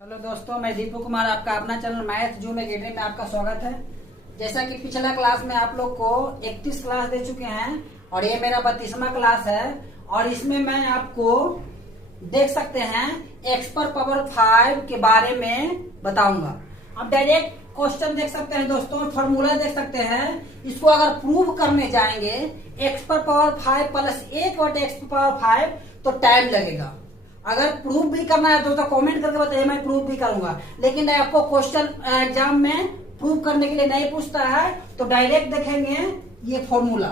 Hello दोस्तों, मैं दीपू कुमार, आपका अपना चैनल मैथ जूम एकेडमी में आपका स्वागत है। जैसा कि पिछला क्लास में आप लोग को 31 क्लास दे चुके हैं और ये मेरा 32वां क्लास है और इसमें मैं आपको देख सकते हैं x पर पावर 5 के बारे में बताऊंगा। आप डायरेक्ट क्वेश्चन देख सकते हैं दोस्तों, फॉर्मूला देख सकते हैं। इसको अगर प्रूव करने जाएंगे x पर पावर 5 प्लस 1 बटे x पर पावर 5 तो टाइम लगेगा। अगर प्रूफ भी करना है तो कमेंट करके बताइए, मैं प्रूफ भी करूंगा। लेकिन आपको क्वेश्चन एग्जाम में प्रूफ करने के लिए नहीं पूछता है तो डायरेक्ट देखेंगे ये फॉर्मूला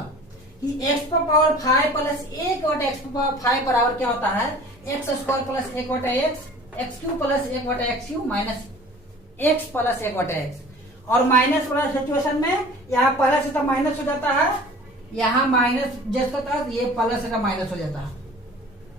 कि x पर पावर 5 प्लस 1 बटे x पर पावर 5 बराबर क्या होता है, एक्स स्क्वायर प्लस 1 बटे एक्स क्यू प्लस 1 बटे x Q minus x plus 1 बटे एक्स। और माइनस वाला सिचुएशन में यहाँ प्लस का माइनस हो जाता है, यहाँ माइनस जैसा था ये प्लस का माइनस हो जाता है,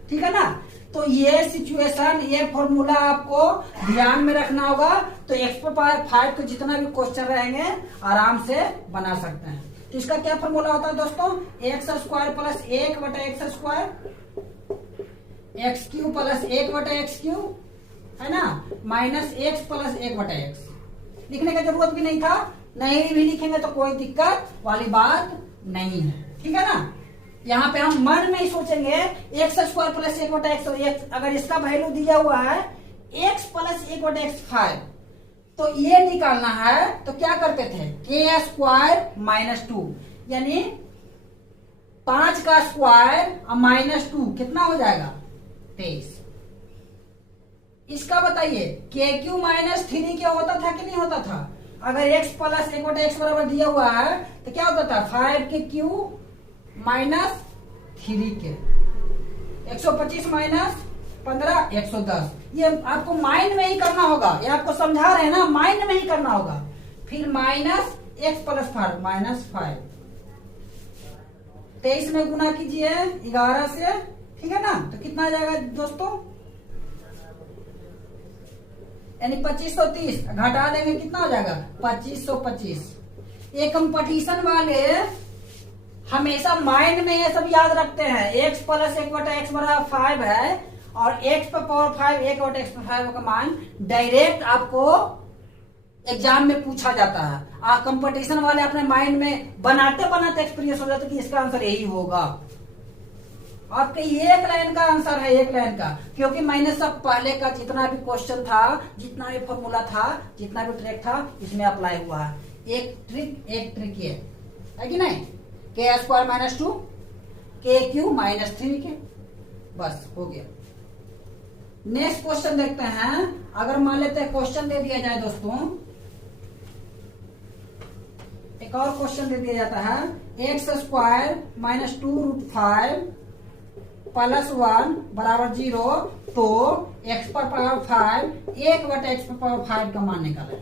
ठीक है ना। तो ये सिचुएशन, ये फॉर्मूला आपको ध्यान में रखना होगा। तो x पर पावर 5 तो जितना भी क्वेश्चन रहेंगे आराम से बना सकते हैं। तो इसका क्या फॉर्मूला होता है दोस्तों, एक्स स्क्वायर प्लस 1 बटे x square, x Q plus 1 बटे एक्स क्यू, है ना, माइनस एक्स प्लस 1 बटे एक्स। लिखने की जरूरत भी नहीं था, नहीं भी लिखेंगे तो कोई दिक्कत वाली बात नहीं है, ठीक है ना। यहाँ पे हम मन में ही सोचेंगे एक्स स्क्वायर प्लस 1 बटा एक्स, अगर इसका वैल्यू दिया हुआ है एक्स प्लस 1 बटा एक्स 5 तो ये निकालना है। तो क्या करते थे, के स्क्वायर माइनस 2 यानी 5 का स्क्वायर और माइनस 2 कितना हो जाएगा 23। इसका बताइए के क्यू माइनस 3 क्या होता था कि नहीं होता था। अगर एक्स प्लस 1 बटा एक्स बराबर दिया हुआ है तो क्या होता था 5 के क्यू माइनस 3 के 125 माइनस 15 110। ये आपको माइंड में ही करना होगा, ये आपको समझा रहे हैं ना, माइंड में ही करना होगा। फिर माइनस एक्स प्लस 5 माइनस 5, 23 में गुना कीजिए 11 से, ठीक है ना। तो कितना आ जाएगा दोस्तों, यानी 2530 घटा देंगे कितना हो जाएगा 2525। ये कंपटीशन वाले हमेशा माइंड में ये सब याद रखते हैं। एक्स प्लस 1 बटा एक्स बराबर 5 है और एक्स पर पावर 5 1 बटा एक्स पर 5 का मान डायरेक्ट आपको एग्जाम में पूछा जाता है। कंपटीशन वाले अपने माइंड में बनाते बनाते एक्सपीरियंस हो जाता है कि इसका आंसर यही होगा। आपके ये एक लाइन का आंसर है, एक लाइन का, क्योंकि मैंने सब पहले का जितना भी क्वेश्चन था, जितना भी फॉर्मूला था, जितना भी ट्रिक था, इसमें अप्लाई हुआ है। एक ट्रिक ये है कि नहीं, के स्क्वायर माइनस 2 के क्यू माइनस 3 के, बस हो गया। नेक्स्ट क्वेश्चन देखते हैं। अगर मान लेते हैं क्वेश्चन दे दिया जाए दोस्तों, एक और क्वेश्चन दे दिया जाता है X square minus 2 root 5 plus 1 बराबर 0, तो एक्स पर पावर 5 1 बटे एक्स पर पावर 5 का मान निकालें।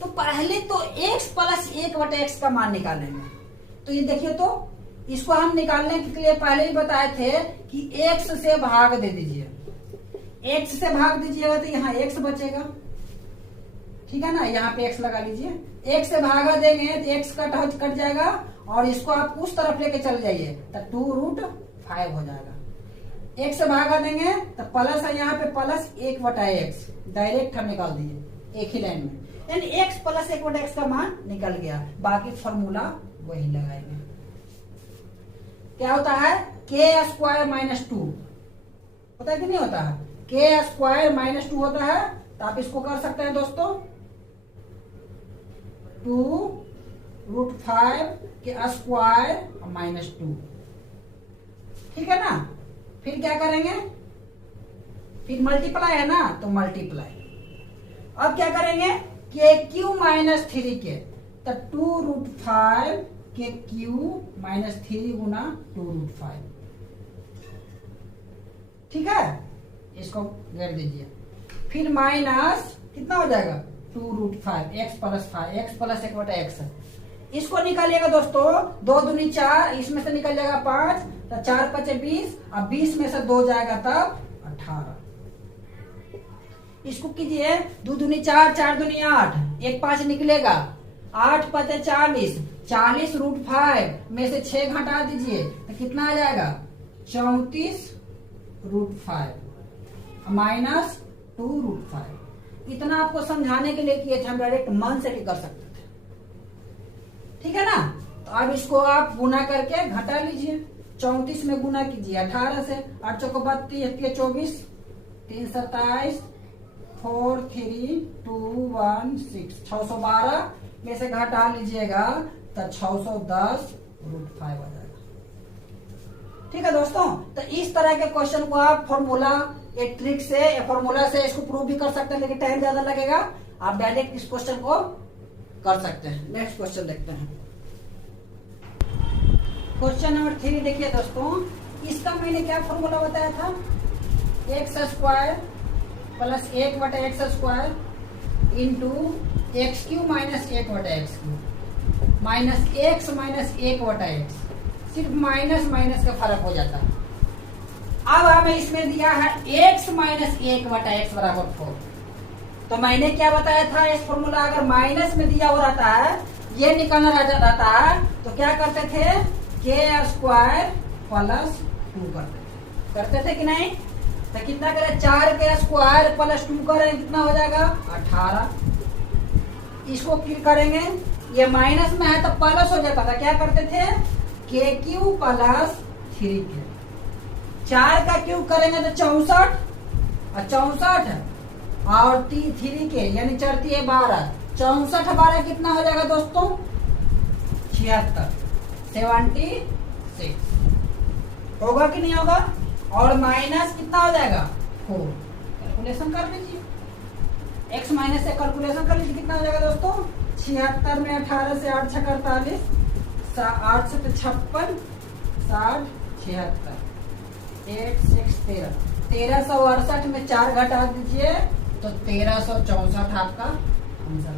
तो पहले तो एक्स प्लस 1 बटे एक्स का मान निकालेंगे। तो ये देखिए, तो इसको हम निकालने के लिए पहले ही बताए थे कि x से भाग दे दीजिए। x से भाग दीजिएगा तो यहाँ x बचेगा, ठीक है ना, यहाँ पे x लगा लीजिए। x से भागा देंगे तो x कट जाएगा और इसको आप उस तरफ लेके चल जाइए तो 2 रूट 5 हो जाएगा। x से भागा देंगे तो प्लस है, यहाँ पे प्लस 1 बटा एक्स डायरेक्ट हम निकाल दिए एक ही लाइन में, यानी x प्लस 1 बटा एक्स का मान निकल गया। बाकी फॉर्मूला वही लगाएंगे। क्या होता है, के स्क्वायर माइनस 2 होता है कि नहीं होता है, के स्क्वायर माइनस 2 होता है। तो आप इसको कर सकते हैं दोस्तों 2 रूट 5 के स्क्वायर माइनस 2, ठीक है ना। फिर क्या करेंगे, फिर मल्टीप्लाई है ना, तो मल्टीप्लाई। अब क्या करेंगे, के क्यू माइनस 3 के, तो 2 रूट 5 के क्यू माइनस 3 गुना 2 रूट 5, ठीक है। इसको घेर दीजिए। फिर माइनस कितना हो जाएगा 2 root 5 X plus 5 X plus 1 बटा एक्स। इसको निकालिएगा दोस्तों, 2 दूनी 4, इसमें से निकल जाएगा 5, तो 4 5 20, अब 20 में से 2 जाएगा तब 18। इसको कीजिए 2 दूनी 4, 4 दूनी 8, 1 5 निकलेगा, 8 5 40, 40 रूट 5 में से 6 घटा दीजिए तो कितना आ जाएगा 34 रूट 5 माइनस 2 रूट 5। इतना आपको समझाने के लिए किए थे, हम डायरेक्ट मन से भी कर सकते थे। ठीक है ना। तो अब इसको आप गुना करके घटा लीजिए। 34 में गुना कीजिए 18 से, 8 चौको 32, 24, 3 27, 4 3 2 1 6, 612 में से घटा लीजिएगा तो 610√5 आ जाएगा। ठीक है दोस्तों, तो इस तरह के क्वेश्चन को आप फॉर्मूला, एक ट्रिक से या फॉर्मूला से इसको प्रूव भी कर सकते हैं, लेकिन टाइम ज्यादा लगेगा। आप डायरेक्ट इस क्वेश्चन को कर सकते हैं। नेक्स्ट क्वेश्चन देखते हैं। क्वेश्चन नंबर 3 देखिए दोस्तों, इसका मैंने क्या फॉर्मूला बताया था, x² plus 1/x² into x³ minus 1/x³ minus x minus 1/x। सिर्फ माइनस माइनस का फर्क हो जाता है। अब हमें इसमें दिया है x माइनस 1/x बराबर 4। तो मैंने क्या बताया था, इस फॉर्मूला अगर माइनस में दिया हो रहता है, ये निकालना रहता है, तो क्या करते थे, k² प्लस 2 करते थे कि नहीं। तो कितना करें, 4k² प्लस 2 करें, कितना हो जाएगा 18। इसको क्लिक करेंगे, ये माइनस में है तो प्लस हो जाता था, क्या करते थे, k³ प्लस 3k। 4 का क्यूब करेंगे तो 64 और 64 और 3k यानी 4 3 12, 64 12 कितना हो जाएगा दोस्तों, 76 होगा कि नहीं होगा। और माइनस कितना हो जाएगा 4। कैलकुलेशन कर लीजिए, x माइनस से कैलकुलेशन कर लीजिए, कितना हो जाएगा दोस्तों, 76 में 18 से 8 6 48, 8 से 56, 60 76, 8 6 13, 1368 में 4 घटा दीजिए तो 1364 आपका आंसर।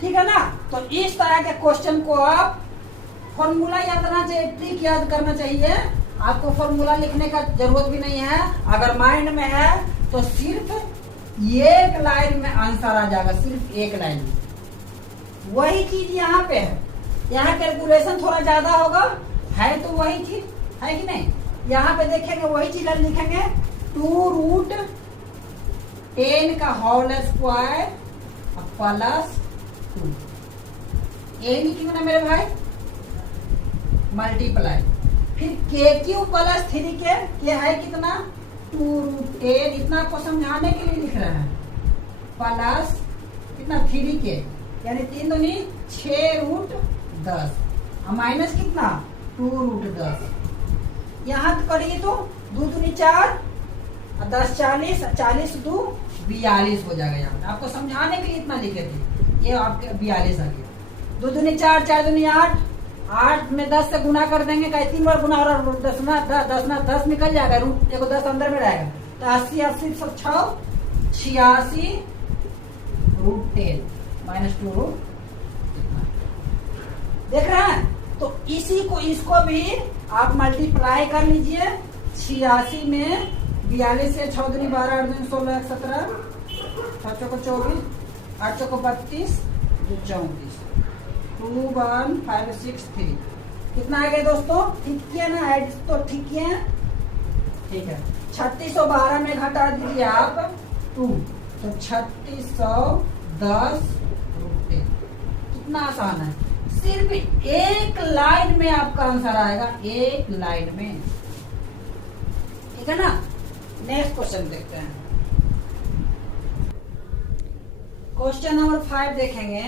ठीक है ना। तो इस तरह के क्वेश्चन को आप फॉर्मूला याद करना चाहिए, ट्रिक याद करना चाहिए। आपको फॉर्मूला लिखने का जरूरत भी नहीं है, अगर माइंड में है तो सिर्फ एक लाइन में आंसर आ जाएगा, सिर्फ एक लाइन में। वही चीज यहाँ पे है, यहाँ कैलकुलेशन थोड़ा ज्यादा होगा, है तो वही चीज है कि नहीं। यहाँ पे देखेंगे वही चीज लिखेंगे, 2√10 का होल स्क्वायर प्लस 2, यही लिखेंगे ना मेरे भाई, मल्टीप्लाई। फिर k³ प्लस 3k, क्या है कितना, 2√10, इतना आपको समझाने के लिए लिख रहे हैं, प्लस कितना 3k यानी 3 दूनी 6√10 माइनस कितना 2√10। यहाँ तो करिए तो 2 दूनी 4 और 10 40, 40 2 42 हो जाएगा। यहाँ आपको समझाने के लिए इतना लिखे थे, ये आपके 42 आ गया। 2 दूनी 4, 4 दूनी 8, 8 में 10 से गुना कर देंगे, कहीं 3 बार गुना और 10 निकल जाएगा, रूट देखो 10 अंदर में रहेगा, तो 80 80 सब 6 86√10 माइनस 2 देख रहे हैं। तो इसी को, इसको भी आप मल्टीप्लाई कर लीजिए। 86 में 42 से 6 दूनी 12, 8 दूनी 16, 17, 6 चौको 24, 8 चौको 32, 34, 2 1 5 6 3, कितना आ गया दोस्तों, ठीक किया ना, ऐड तो ठीक किया, ठीक है। 3612 में घटा दीजिए आप 2, तो 3610 कितना आसान है, सिर्फ एक लाइन में आपका आंसर आएगा, एक लाइन में। ठीक है ना। नेक्स्ट क्वेश्चन देखते हैं। क्वेश्चन नंबर 5 देखेंगे।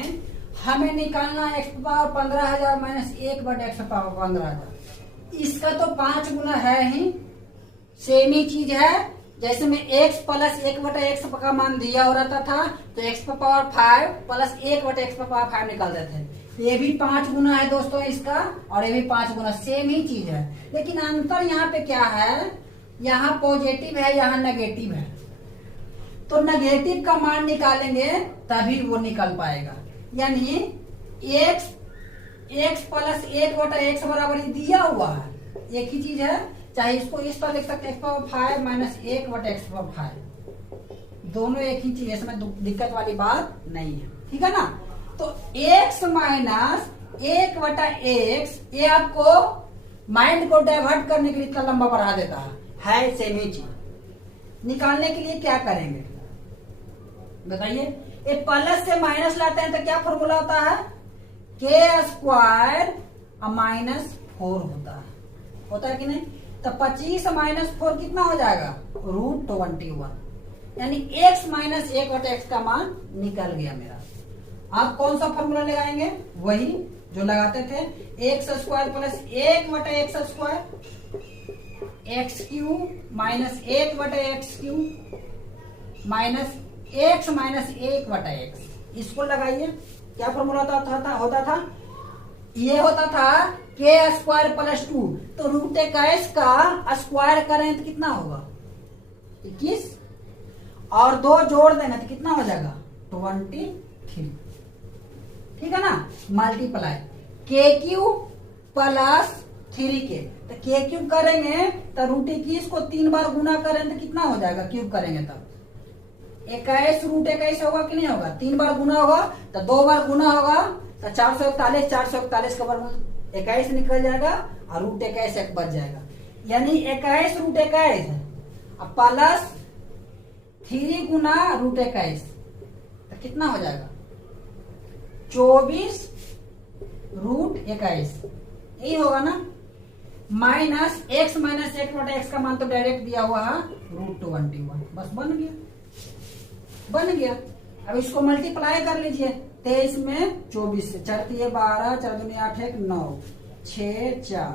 हमें निकालना x power 15,000 minus 1/x power 15,000। इसका तो 5 गुना है ही, सेम ही चीज है। जैसे में x प्लस 1/x का मान दिया हो रहता था, तो x power 5 plus 1/x power 5 निकालते थे। ये भी 5 गुना है दोस्तों इसका, और ये भी 5 गुना, सेम ही चीज है। लेकिन अंतर यहाँ पे क्या है, यहाँ पॉजिटिव है, यहाँ नेगेटिव है। तो नेगेटिव का मान निकालेंगे तभी वो निकल पाएगा। यानी x प्लस 1/x बराबर दिया हुआ है, एक ही चीज है। चाहे इसको इस तरह लिख सकते हैं, x power 5 minus 1/x power 5, दोनों एक ही चीज है, इसमें दिक्कत वाली बात नहीं है। ठीक है ना। तो x माइनस 1/x, ये आपको माइंड को डाइवर्ट करने के लिए इतना लंबा बढ़ा देता है सेम ही चीज। निकालने के लिए क्या करेंगे बताइए। ये प्लस से माइनस लाते हैं तो क्या फॉर्मूला होता है, के स्क्वायर माइनस 4 होता है कि नहीं। तो 25 माइनस 4 कितना हो जाएगा, √21, यानी x माइनस 1/x का मान निकल गया मेरा। आप कौन सा फॉर्मूला लगाएंगे, वही जो लगाते थे, x square plus 1/x square, x³ minus 1/x³ minus x minus 1/x। इसको लगाइए, क्या फॉर्मूला होता था, ये होता था के स्क्वायर प्लस 2, तो √21 का स्क्वायर करें तो कितना होगा 21, और 2 जोड़ देंगे तो कितना हो जाएगा 23, ठीक है ना। मल्टीप्लाई के³ प्लस 3k, तो के³ करेंगे तो √21 को 3 बार गुना करें तो कितना हो जाएगा, क्यूब करेंगे तब 21 √21 होगा कि नहीं होगा, 3 बार गुना होगा, तो 2 बार गुना होगा तो 441 का वर्गमूल 21 निकल जाएगा और √21 एक बच जाएगा, यानी 21 √21 प्लस 3 गुना √21 तो कितना हो जाएगा 24 √21, यही होगा ना। माइनस x माइनस 1/x का मान तो डायरेक्ट दिया हुआ है √21, बस बन गया। अब इसको मल्टीप्लाई कर लीजिए, 23 में 24 से 4 3 12 4 2 8 1 9 6 4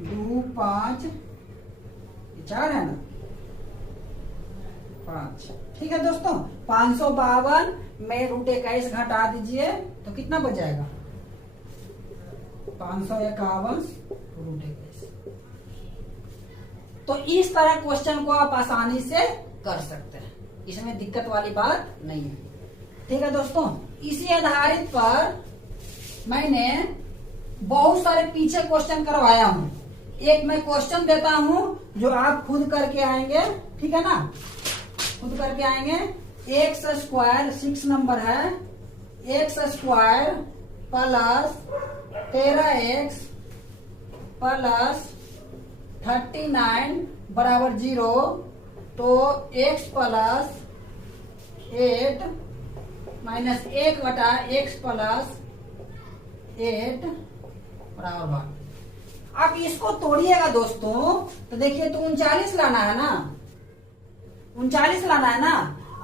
2 5 4 है ना 5, ठीक है दोस्तों। 552 में √21 घटा दीजिए तो कितना बच जाएगा 551 √21। तो इस तरह क्वेश्चन को आप आसानी से कर सकते हैं, इसमें दिक्कत वाली बात नहीं है, ठीक है दोस्तों। इसी आधारित पर मैंने बहुत सारे पीछे क्वेश्चन करवाया हूं। एक मैं क्वेश्चन देता हूं जो आप खुद करके आएंगे, ठीक है ना, खुद करके आएंगे। एक्स स्क्वायर 6 नंबर है, X square plus 13x plus 39 बराबर 0, तो x plus 8 minus 1/x plus 8 बराबर 1। अब इसको तोड़िएगा दोस्तों, तो देखिए तो 39 लाना है ना, 39 लाना है ना,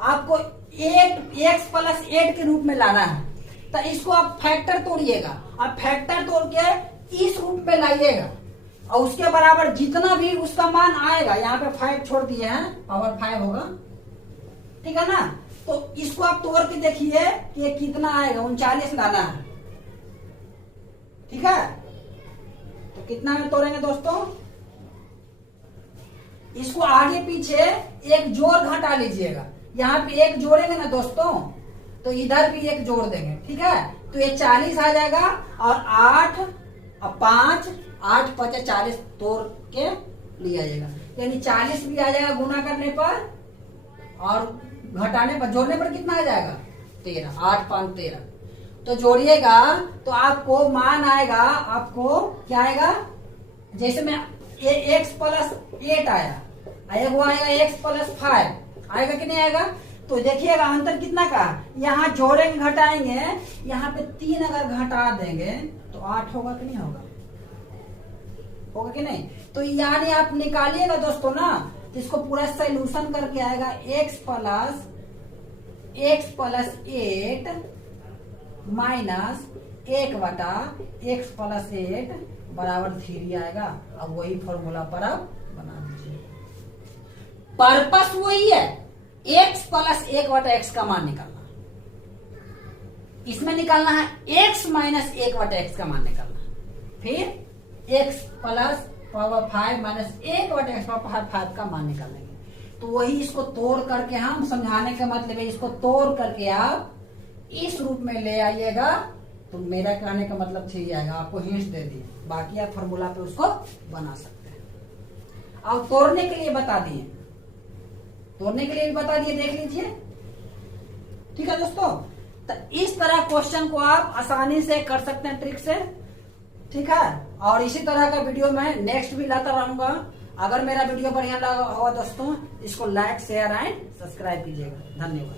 आपको 8x प्लस 8 के रूप में लाना है। तो इसको आप फैक्टर तोड़िएगा, आप फैक्टर तोड़ के इस रूप में लाइएगा, और उसके बराबर जितना भी उसका मान आएगा, यहाँ पे 5 छोड़ दिए हैं, पावर 5 होगा, ठीक है ना। तो इसको आप तोड़ के देखिए कि ये कितना आएगा, 39 लाना है, ठीक है। तो कितना में तोड़ेंगे दोस्तों, इसको आगे पीछे एक जोड़ घटा लीजिएगा, यहाँ पे एक जोड़ेंगे ना दोस्तों, तो इधर भी एक जोड़ देंगे, ठीक है। तो ये 40 आ जाएगा, और 8 और 5 8 5 40 तोड़ के ले आइएगा, यानी 40 भी आ जाएगा गुना करने पर, और घटाने पर जोड़ने पर कितना आ जाएगा 13, 8 5 13। तो जोड़िएगा तो आपको मान आएगा, आपको क्या आएगा, जैसे में x प्लस 8 आया, वो आएगा x प्लस 5 आएगा कि नहीं आएगा। तो देखिएगा अंतर कितना का, यहाँ जोड़ेंगे घटाएंगे, यहाँ पे 3 अगर घटा देंगे तो 8 होगा कि नहीं होगा, होगा कि नहीं। तो यानी आप निकालिएगा दोस्तों ना, तो इसको पूरा सॉल्यूशन करके आएगा x plus 8 minus 1/x plus 8 बराबर 3 आएगा। अब वही फॉर्मूला पर आप बना दीजिए, पर्पस वही है, x प्लस 1/x का मान निकालना, इसमें निकालना है x माइनस 1/x का मान निकालना, फिर x plus power 5 minus 1/x power 5 का मान निकालेंगे। तो वही इसको तोड़ करके, हम समझाने का मतलब है इसको तोड़ करके आप इस रूप में ले आइएगा, तो मेरा कहने का मतलब ठीक आएगा, आपको हिंट दे दिए, बाकी आप फॉर्मूला पे उसको बना सकते हैं। अब तोड़ने के लिए बता दिए, तोड़ने के लिए भी बता दिए, देख लीजिए, ठीक है दोस्तों। तो इस तरह क्वेश्चन को आप आसानी से कर सकते हैं ट्रिक से, ठीक है। और इसी तरह का वीडियो मैं नेक्स्ट भी लाता रहूंगा। अगर मेरा वीडियो बढ़िया लगा होगा दोस्तों, इसको लाइक शेयर एंड सब्सक्राइब कीजिएगा। धन्यवाद।